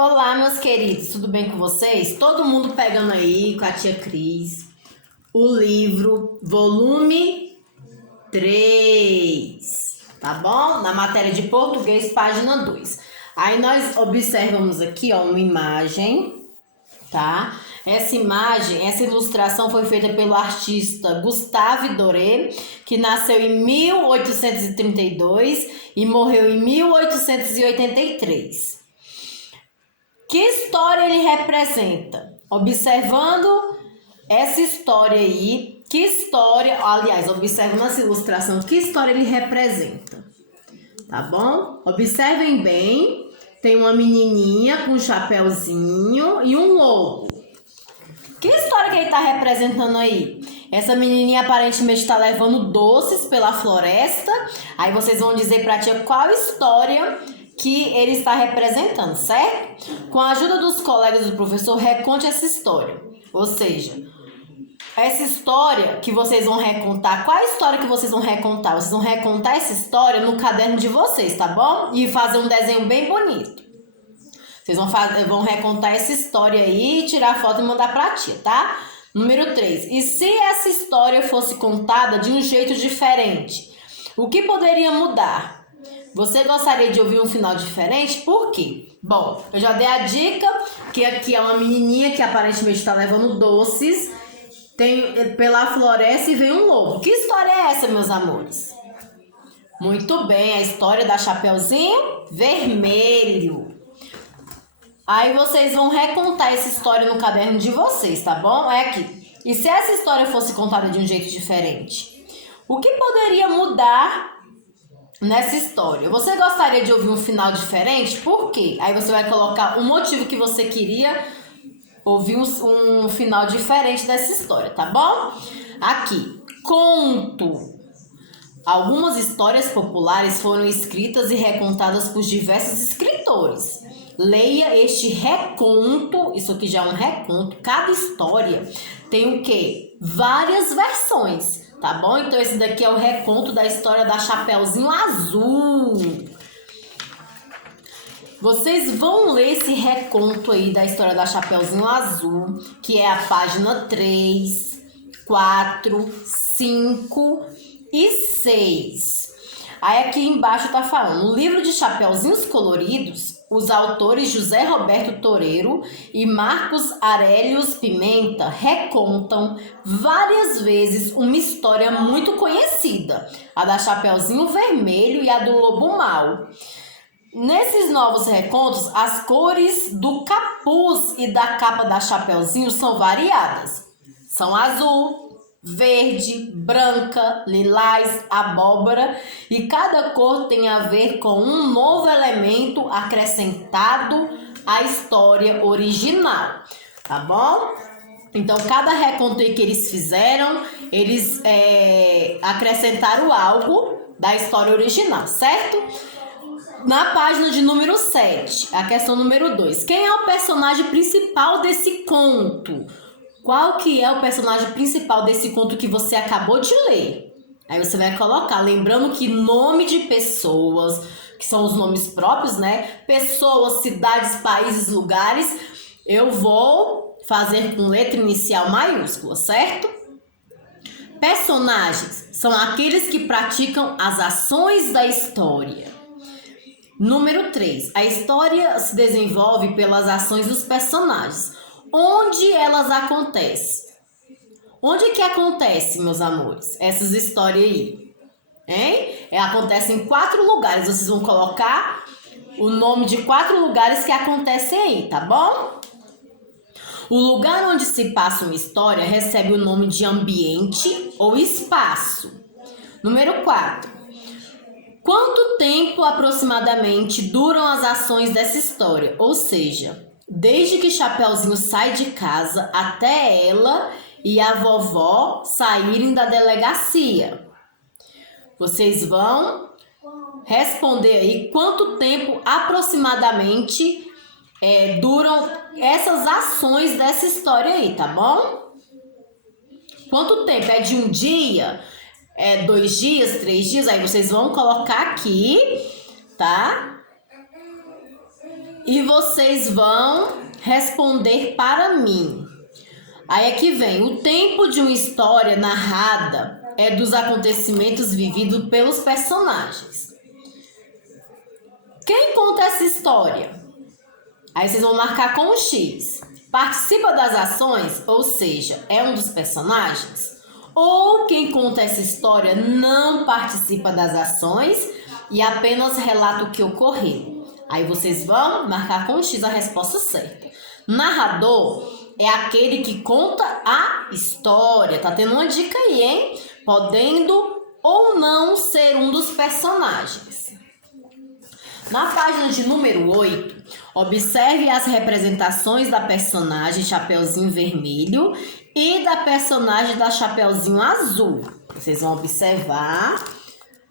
Olá, meus queridos, tudo bem com vocês? Todo mundo pegando aí com a tia Cris o livro volume 3, tá bom? Na matéria de português, página 2. Aí nós observamos aqui, ó, uma imagem, tá? Essa imagem, essa ilustração foi feita pelo artista Gustave Doré, que nasceu em 1832 e morreu em 1883. Que história ele representa? Observando essa história aí, que história, aliás, observando essa ilustração, que história ele representa? Tá bom? Observem bem, tem uma menininha com um chapéuzinho e um lobo. Que história que ele está representando aí? Essa menininha aparentemente está levando doces pela floresta. Aí vocês vão dizer pra tia qual história que ele está representando, certo? Com a ajuda dos colegas do professor, reconte essa história. Ou seja, essa história que vocês vão recontar, qual a história que vocês vão recontar? Vocês vão recontar essa história no caderno de vocês, tá bom? E fazer um desenho bem bonito. Vocês vão recontar essa história aí, tirar foto e mandar pra tia, tá? Número 3. E se essa história fosse contada de um jeito diferente? O que poderia mudar? Você gostaria de ouvir um final diferente? Por quê? Bom, eu já dei a dica que aqui é uma menininha que aparentemente está levando doces pela floresta e vem um lobo. Que história é essa, meus amores? Muito bem, a história da Chapeuzinho Vermelho. Aí vocês vão recontar essa história no caderno de vocês, tá bom? É aqui. E se essa história fosse contada de um jeito diferente? O que poderia mudar nessa história? Você gostaria de ouvir um final diferente? Por quê? Aí você vai colocar o motivo que você queria ouvir um final diferente dessa história, tá bom? Aqui, conto. Algumas histórias populares foram escritas e recontadas por diversos escritores. Leia este reconto, isso aqui já é um reconto. Cada história tem o quê? Várias versões, tá bom? Então esse daqui é o reconto da história da Chapeuzinho Azul. Vocês vão ler esse reconto aí da história da Chapeuzinho Azul, que é a página 3, 4, 5 e 6. Aí aqui embaixo tá falando, no livro de Chapeuzinhos Coloridos, os autores José Roberto Toreiro e Marcos Aurelius Pimenta recontam várias vezes uma história muito conhecida, a da Chapeuzinho Vermelho e a do Lobo Mau. Nesses novos recontos, as cores do capuz e da capa da Chapeuzinho são variadas. São azul, verde, branca, lilás, abóbora, e cada cor tem a ver com um novo elemento acrescentado à história original, tá bom? Então, cada reconto que eles fizeram, eles acrescentaram algo da história original, certo? Na página de número 7, a questão número 2. Quem é o personagem principal desse conto? Qual que é o personagem principal desse conto que você acabou de ler? Aí você vai colocar, lembrando que nome de pessoas, que são os nomes próprios, né? Pessoas, cidades, países, lugares, eu vou fazer com letra inicial maiúscula, certo? Personagens são aqueles que praticam as ações da história. Número 3. A história se desenvolve pelas ações dos personagens. Onde elas acontecem? Onde que acontece, meus amores, essas histórias aí? Hein? Acontece em 4 lugares. Vocês vão colocar o nome de 4 lugares que acontecem aí, tá bom? O lugar onde se passa uma história recebe o nome de ambiente ou espaço. Número 4. Quanto tempo aproximadamente duram as ações dessa história? Ou seja, desde que Chapeuzinho sai de casa até ela e a vovó saírem da delegacia. Vocês vão responder aí quanto tempo aproximadamente duram essas ações dessa história aí, tá bom? Quanto tempo? É de um dia? 2 dias, 3 dias? Aí vocês vão colocar aqui, tá? E vocês vão responder para mim. Aí é que vem, o tempo de uma história narrada é dos acontecimentos vividos pelos personagens. Quem conta essa história? Aí vocês vão marcar com um X. Participa das ações, ou seja, é um dos personagens? Ou quem conta essa história não participa das ações e apenas relata o que ocorreu? Aí vocês vão marcar com um X a resposta certa. Narrador é aquele que conta a história. Tá tendo uma dica aí, hein? Podendo ou não ser um dos personagens. Na página de número 8, observe as representações da personagem Chapeuzinho Vermelho e da personagem da Chapeuzinho Azul. Vocês vão observar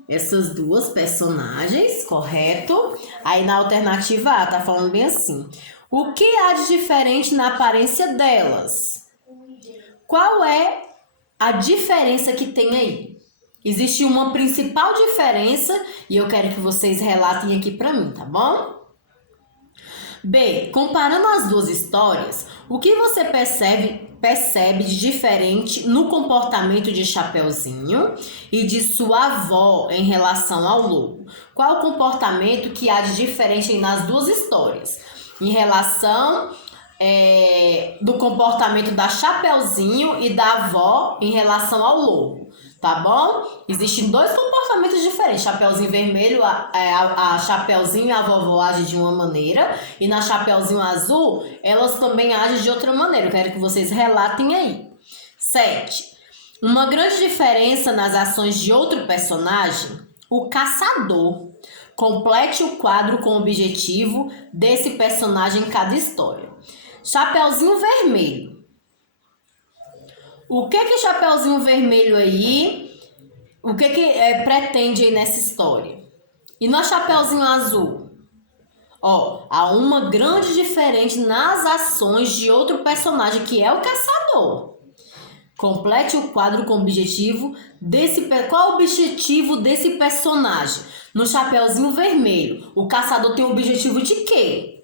essas duas personagens, correto? Aí na alternativa A, tá falando bem assim. O que há de diferente na aparência delas? Qual é a diferença que tem aí? Existe uma principal diferença e eu quero que vocês relatem aqui para mim, tá bom? B. Comparando as duas histórias, o que você percebe de diferente no comportamento de Chapeuzinho e de sua avó em relação ao lobo? Qual é o comportamento que há de diferente nas duas histórias? Em relação do comportamento da Chapeuzinho e da avó em relação ao lobo, tá bom? Existem dois comportamentos diferentes. Chapeuzinho Vermelho, a Chapeuzinho e a vovó agem de uma maneira, e na Chapeuzinho Azul, elas também agem de outra maneira. Eu quero que vocês relatem aí. 7. Uma grande diferença nas ações de outro personagem, o caçador. Complete o quadro com o objetivo desse personagem em cada história. Chapeuzinho Vermelho. O que Chapeuzinho Vermelho aí, o que pretende aí nessa história? E no Chapeuzinho Azul? Há uma grande diferença nas ações de outro personagem, que é o caçador. Complete o quadro com o objetivo desse... Qual é o objetivo desse personagem? No Chapeuzinho Vermelho, o caçador tem o objetivo de quê?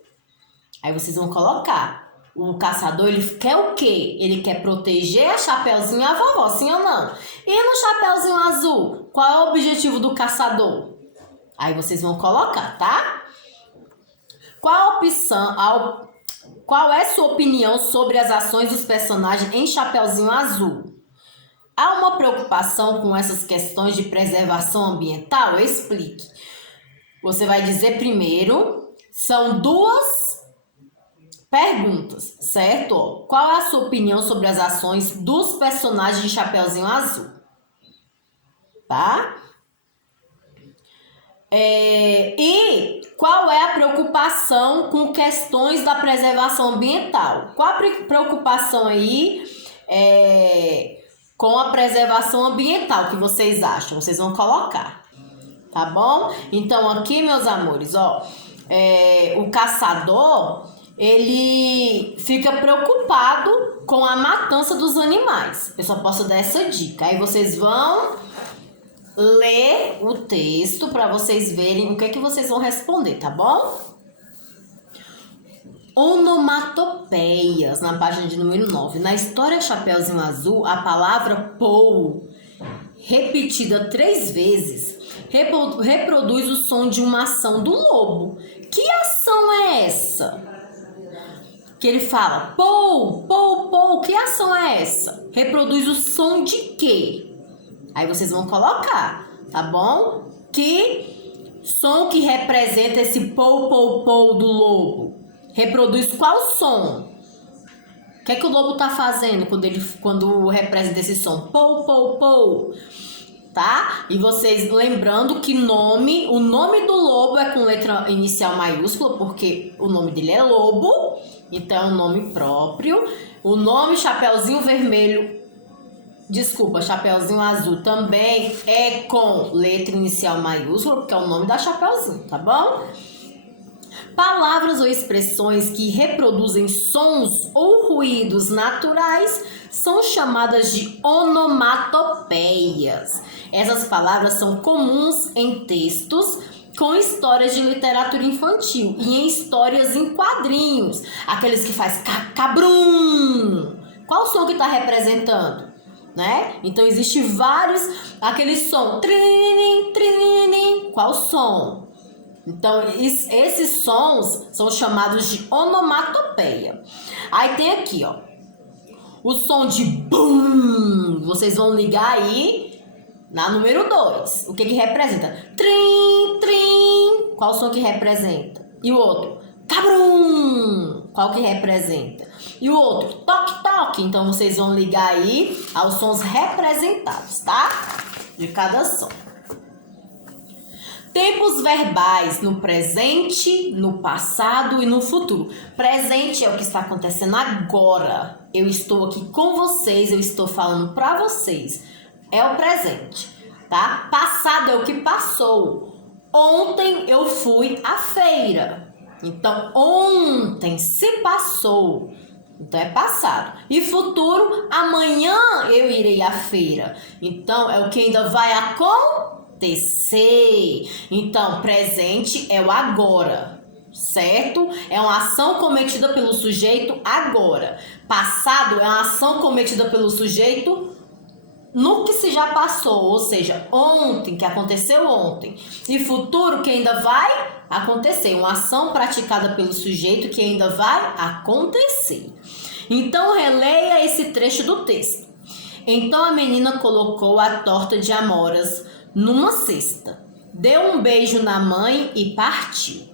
Aí vocês vão colocar. O caçador, ele quer o quê? Ele quer proteger a Chapeuzinho e a vovó, sim ou não? E no Chapeuzinho Azul, qual é o objetivo do caçador? Aí vocês vão colocar, tá? Qual é sua opinião sobre as ações dos personagens em Chapeuzinho Azul? Há uma preocupação com essas questões de preservação ambiental? Explique. Você vai dizer primeiro, são duas perguntas, certo? Qual é a sua opinião sobre as ações dos personagens de Chapeuzinho Azul? Tá? E qual é a preocupação com questões da preservação ambiental? Qual a preocupação aí com a preservação ambiental que vocês acham? Vocês vão colocar, tá bom? Então aqui, meus amores, o caçador, ele fica preocupado com a matança dos animais. Eu só posso dar essa dica. Aí vocês vão ler o texto para vocês verem o que vocês vão responder, tá bom? Onomatopeias, na página de número 9. Na história Chapeuzinho Azul, a palavra pou, repetida 3 vezes, reproduz o som de uma ação do lobo. Que ação é essa? Que ele fala, pou, pou, pou, que ação é essa? Reproduz o som de quê? Aí vocês vão colocar, tá bom? Que som que representa esse pou, pou, pou do lobo? Reproduz qual som? O que é que o lobo tá fazendo quando representa esse som? Pou, pou, pou. Tá? E vocês lembrando que o nome do lobo é com letra inicial maiúscula, porque o nome dele é Lobo, então é um nome próprio. O nome Chapeuzinho Azul também é com letra inicial maiúscula, porque é o nome da Chapeuzinho, tá bom? Palavras ou expressões que reproduzem sons ou ruídos naturais são chamadas de onomatopeias. Essas palavras são comuns em textos com histórias de literatura infantil e em histórias em quadrinhos, aqueles que faz cabrum. Qual som que está representando? Né? Então existe vários, aquele som, trinim, trinim, qual som? Então esses sons são chamados de onomatopeia. Aí tem aqui, ó, o som de bum, vocês vão ligar aí na número 2. O que representa? Trim, trim. Qual som que representa? E o outro? Cabrum. Qual que representa? E o outro? Toque, toque. Então, vocês vão ligar aí aos sons representados, tá? De cada som. Tempos verbais no presente, no passado e no futuro. Presente é o que está acontecendo agora. Eu estou aqui com vocês, eu estou falando para vocês. É o presente, tá? Passado é o que passou. Ontem eu fui à feira. Então, ontem se passou. Então, é passado. E futuro, amanhã eu irei à feira. Então, é o que ainda vai acontecer. Então, presente é o agora, certo? É uma ação cometida pelo sujeito agora. Passado é uma ação cometida pelo sujeito no que se já passou, ou seja, ontem, que aconteceu ontem. E futuro, que ainda vai acontecer. Uma ação praticada pelo sujeito que ainda vai acontecer. Então, releia esse trecho do texto. Então, a menina colocou a torta de amoras numa cesta. Deu um beijo na mãe e partiu.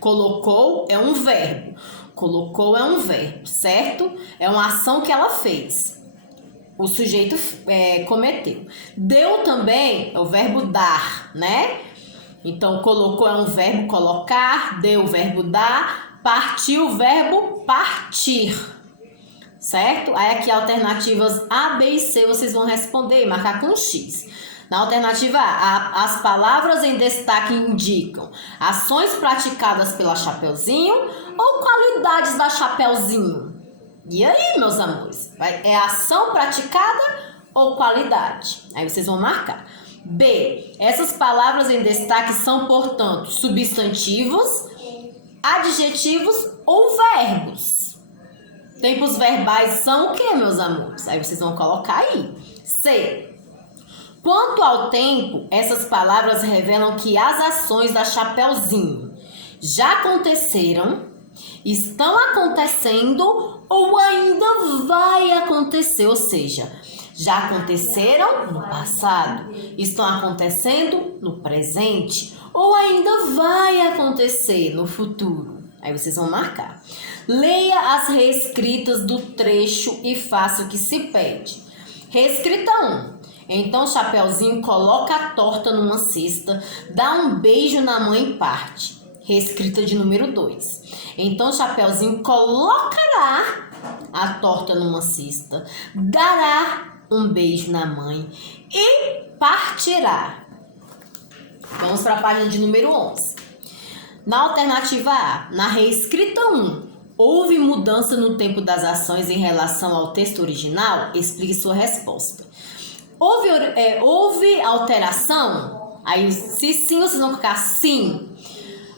Colocou é um verbo. Colocou é um verbo, certo? É uma ação que ela fez. O sujeito cometeu. Deu também é o verbo dar, né? Então, colocou é um verbo colocar, deu o verbo dar, partiu o verbo partir, certo? Aí aqui alternativas A, B e C vocês vão responder e marcar com X. Na alternativa A, as palavras em destaque indicam ações praticadas pela Chapeuzinho ou qualidades da Chapeuzinho? E aí, meus amores? É ação praticada ou qualidade? Aí vocês vão marcar. B. Essas palavras em destaque são, portanto, substantivos, adjetivos ou verbos. Tempos verbais são o que, meus amores? Aí vocês vão colocar aí. C. Quanto ao tempo, essas palavras revelam que as ações da Chapeuzinho já aconteceram, estão acontecendo ou ainda vai acontecer, ou seja, já aconteceram no passado, estão acontecendo no presente ou ainda vai acontecer no futuro. Aí vocês vão marcar. Leia as reescritas do trecho e faça o que se pede. Reescrita 1. Então, Chapeuzinho coloca a torta numa cesta, dá um beijo na mãe e parte. Reescrita de número 2. Então, Chapeuzinho colocará a torta numa cesta, dará um beijo na mãe e partirá. Vamos para a página de número 11. Na alternativa A, na reescrita 1, houve mudança no tempo das ações em relação ao texto original? Explique sua resposta. Houve alteração? Aí, se sim, vocês vão colocar sim.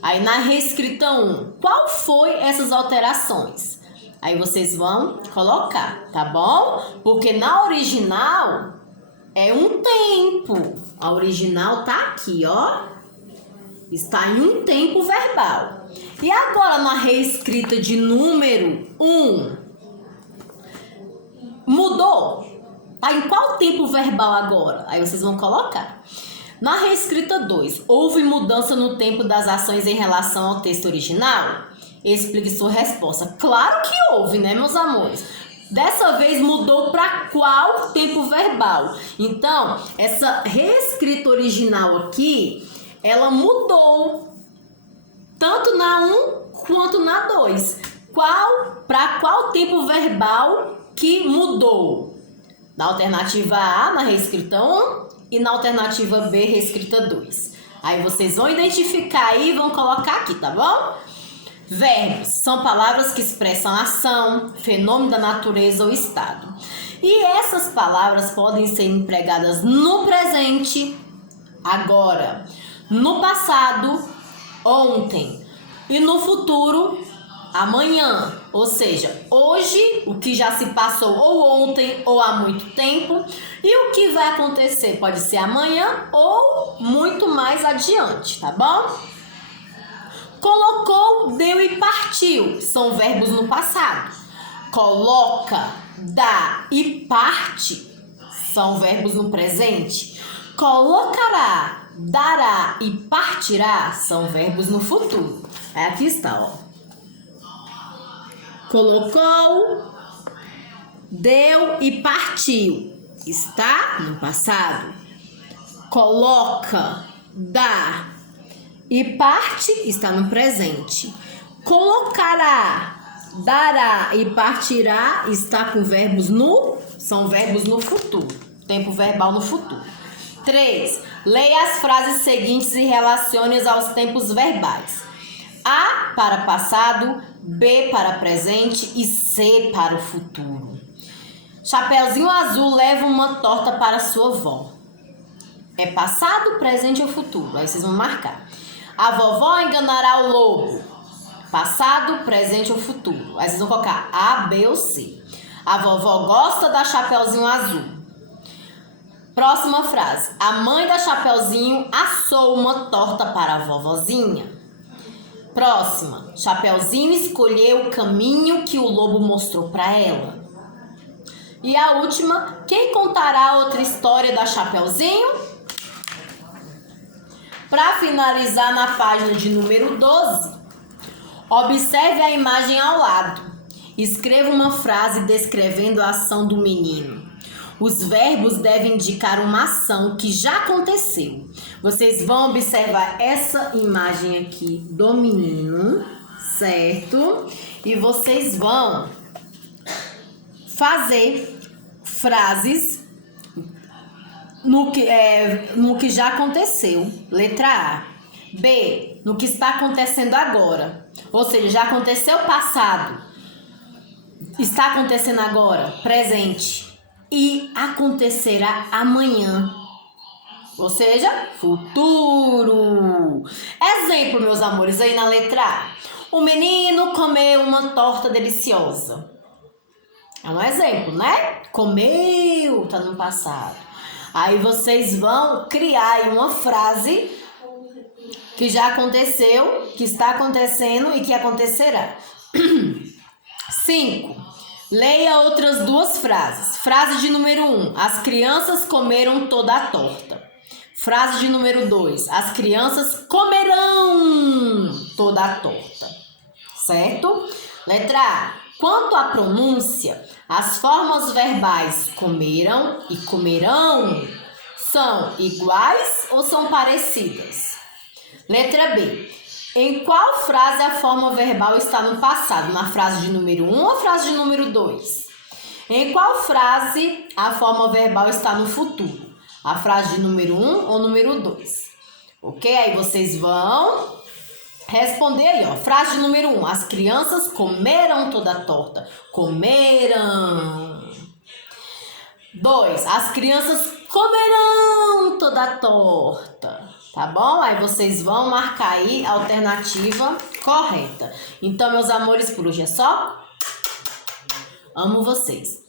Aí, na reescrita 1, qual foi essas alterações? Aí, vocês vão colocar, tá bom? Porque na original é um tempo. A original tá aqui, ó. Está em um tempo verbal. E agora, na reescrita de número 1, mudou? Tá em qual tempo verbal agora? Aí, vocês vão colocar. Na reescrita 2, houve mudança no tempo das ações em relação ao texto original? Explique sua resposta. Claro que houve, né, meus amores? Dessa vez mudou para qual tempo verbal? Então, essa reescrita original aqui, ela mudou tanto na 1 quanto na 2. Para qual tempo verbal que mudou? Na alternativa A, na reescrita 1, e na alternativa B, reescrita 2. Aí vocês vão identificar aí e vão colocar aqui, tá bom? Verbos são palavras que expressam ação, fenômeno da natureza ou estado. E essas palavras podem ser empregadas no presente, agora, No passado, ontem. E no futuro, amanhã. Ou seja, hoje, o que já se passou ou ontem ou há muito tempo. E o que vai acontecer pode ser amanhã ou muito mais adiante, tá bom? Colocou, deu e partiu. São verbos no passado. Coloca, dá e parte. São verbos no presente. Colocará, dará e partirá são verbos no futuro. Aqui está, ó. Colocou, deu e partiu. Está no passado. Coloca, dá e parte está no presente. Colocará, dará e partirá está com verbos são verbos no futuro. Tempo verbal no futuro. 3. Leia as frases seguintes e relacione-as aos tempos verbais. A para passado, B para presente e C para o futuro. Chapeuzinho azul leva uma torta para sua avó. É passado, presente ou futuro? Aí vocês vão marcar. A vovó enganará o lobo. Passado, presente ou futuro? Aí vocês vão colocar A, B ou C. A vovó gosta da Chapeuzinho azul. Próxima frase. A mãe da Chapeuzinho assou uma torta para a vovozinha. Próxima. Chapeuzinho escolheu o caminho que o lobo mostrou para ela. E a última. Quem contará outra história da Chapeuzinho? Para finalizar na página de número 12, observe a imagem ao lado. Escreva uma frase descrevendo a ação do menino. Os verbos devem indicar uma ação que já aconteceu. Vocês vão observar essa imagem aqui do menino, certo? E vocês vão fazer frases no que já aconteceu. Letra A. B. No que está acontecendo agora. Ou seja, já aconteceu passado. Está acontecendo agora, presente. E acontecerá amanhã. Ou seja, futuro. Exemplo, meus amores, aí na letra A. O menino comeu uma torta deliciosa. É um exemplo, né? Comeu, tá no passado. Aí vocês vão criar aí uma frase que já aconteceu, que está acontecendo e que acontecerá. 5. Leia outras duas frases. Frase de número 1. As crianças comeram toda a torta. Frase de número 2. As crianças comerão toda a torta. Certo? Letra A. Quanto à pronúncia, as formas verbais comeram e comerão são iguais ou são parecidas? Letra B. Em qual frase a forma verbal está no passado? Na frase de número 1 ou frase de número 2? Em qual frase a forma verbal está no futuro? A frase de número 1 ou número 2? Ok? Aí vocês vão responder aí, ó. Frase de número 1. As crianças comeram toda a torta. Comeram. 2. As crianças comerão toda a torta. Tá bom? Aí vocês vão marcar aí a alternativa correta. Então, meus amores, por hoje é só. Amo vocês.